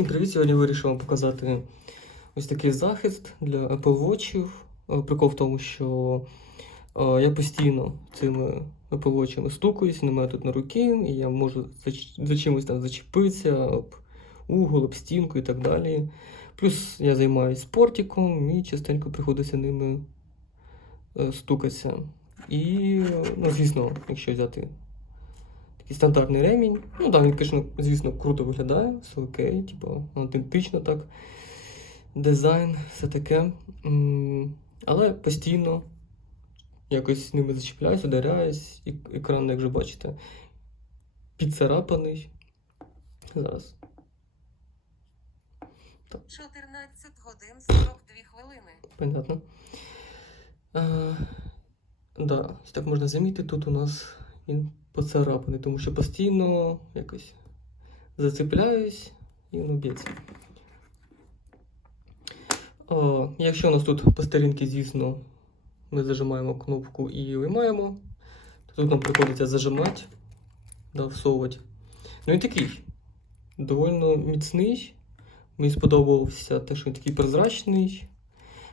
Всім привіт! Сьогодні вирішив вам показати ось такий захист для Apple Watch. Е, Прикол в тому, що е, я постійно цими Apple Watch стукаюсь, немає тут на руки, і я можу за, чимось там зачепитися об угол, об стінку і так далі. Плюс я займаюся спортиком і частенько приходиться ними е, стукатися. І, ну, звісно, якщо взяти такий стандартний ремінь. Ну так, він, звісно, звісно, круто виглядає, все окей, типу, аутентично так. Дизайн, все таке. Але постійно якось з ними зачіпляюсь, ударяюсь, і екран, як вже бачите, підцарапаний. Зараз. 14 годин 42 хвилини. Понятно. Е, да, так можна замітити, тут у нас він поцарапаний, тому що постійно якось зацепляюсь і воно б'ється. Якщо у нас тут по сторінці, звісно, ми зажимаємо кнопку і виймаємо, то тут нам приходиться зажимати, да, всовувати. Ну і такий доволі міцний. Мені сподобався те, що він такий прозрачний.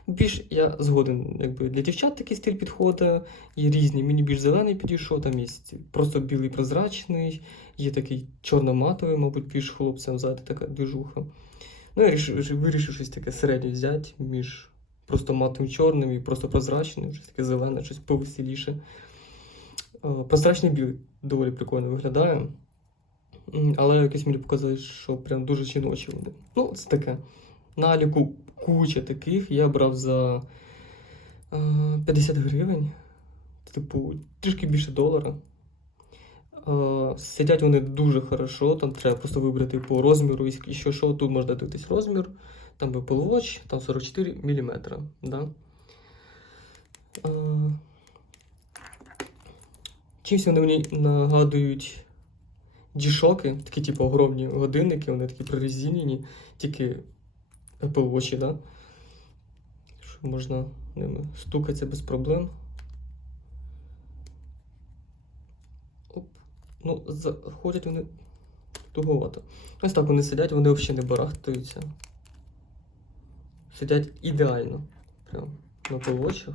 Більш я згоден, якби для дівчат такий стиль підходить, є різні. Мені більш зелений підійшов, там є просто білий прозрачний, є такий чорно-матовий, мабуть, більш хлопцям взяти така движуха. Ну, я вирішив, щось таке середнє взяти між просто матовим чорним і просто прозрачним, щось таке зелене, щось повеселіше. Е, Прозрачний білий доволі прикольно виглядає. Але якось мені показали, що прям дуже жіночі вони. Ну, це таке. На Аліку куча таких. Я брав за е, 50 гривень. Типу, трішки більше долара. Е, Сидять вони дуже хорошо, там треба просто вибрати по розміру. І що, що тут можна дивитись розмір. Там Apple Watch, там 44 мм. Да? Е, Чимось вони мені нагадують G-Shock, такі типу огромні годинники, вони такі прорезинені, тільки Apple Watch, да? Що можна ними стукатися без проблем. Оп. Ну, заходять вони туговато. Ось так вони сидять, вони взагалі не барахтаються. Сидять ідеально. Прям на Watch.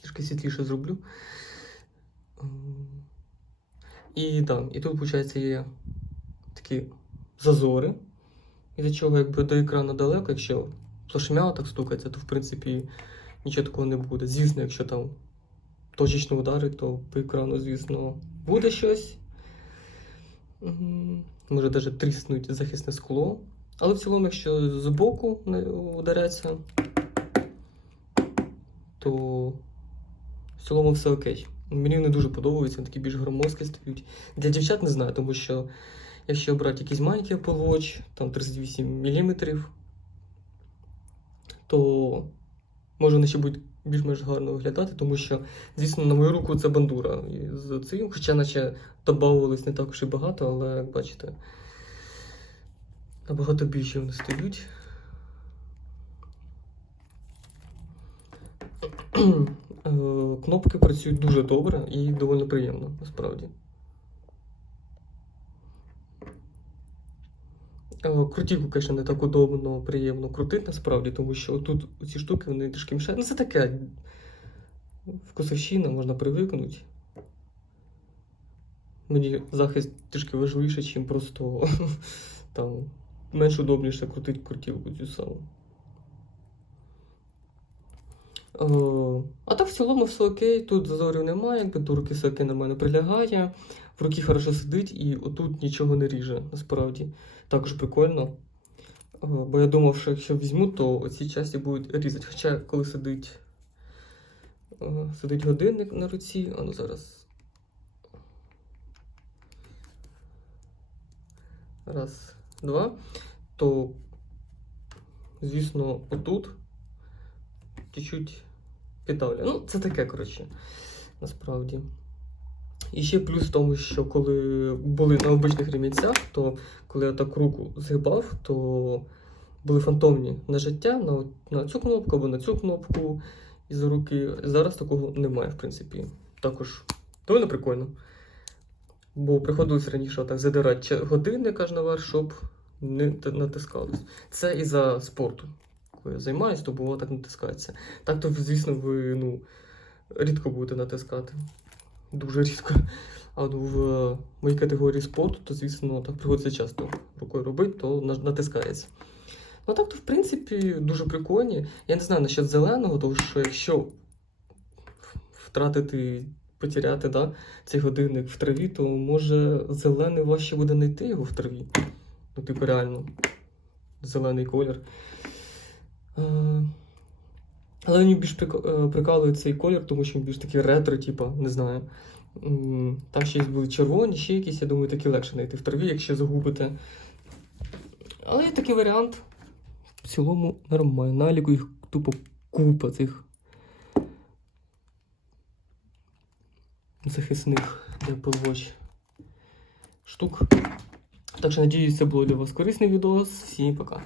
Трішки світліше зроблю. І так, і тут, виходить, є такі зазори. Із-за чого, якби до екрану далеко, якщо плашмя так стукається, то в принципі нічого такого не буде. Звісно, якщо там точечно удари, то по екрану, звісно, буде щось. Може навіть тріснуть захисне скло. Але в цілому, якщо з боку ударяться, то в цілому все окей. Мені вони дуже подобаються, вони такі більш громоздкі стають. Для дівчат не знаю, тому що якщо брати якийсь маленький Apple Watch, там 38 мм, то може вони ще будуть більш-менш гарно виглядати, тому що, звісно, на мою руку це бандура. З цим, хоча наче додавалось не також і багато, але як бачите, набагато більше вони стають. Е, Кнопки працюють дуже добре і доволі приємно, насправді. Крутівку, звісно, не так удобно, приємно крутити насправді, тому що тут ці штуки вони трішки мішають. Ну, це таке вкусовщина, можна привикнути. Мені захист трішки важливіше, ніж просто там менш удобніше крутити крутівку цю саму. Е, А так в цілому все окей, тут зазорів немає, якби до руки все нормально прилягає, в руки хорошо сидить і отут нічого не ріже, насправді. Також прикольно. Е, Бо я думав, що якщо візьму, то оці часті будуть різати. Хоча коли сидить, е, сидить годинник на руці, а ну зараз. Раз, два, то, звісно, отут чуть-чуть піддавлює. Ну, це таке, коротше, насправді. І ще плюс в тому, що коли були на обичних ремінцях, то коли я так руку згибав, то були фантомні нажаття на, на цю кнопку або на цю кнопку із руки. Зараз такого немає, в принципі. Також доволі прикольно. Бо приходилось раніше так задирати годинник аж наверх, щоб не натискалось. Це із-за спорту. Я займаюся, то було так натискається. Так то, звісно, ви ну, рідко будете натискати. Дуже рідко. А от в е, моїй категорії спорту, то, звісно, так приходиться часто рукою робити, то натискається. Ну так, то, в принципі, дуже прикольні. Я не знаю насчет зеленого, тому що якщо втратити, потеряти да, цей годинник в траві, то може зелений важче буде знайти його в траві. Ну, типу, реально, зелений колір. Е, Але мені більш е, прикалує цей колір, тому що він більш такий ретро, типу, не знаю. Там ще були червоні, ще якісь, я думаю, такі легше знайти в траві, якщо загубите. Але є такий варіант. В цілому нормально. Наліку їх тупо купа цих захисних для Watch штук. Так що надіюсь, це було для вас корисний відео. Всім пока.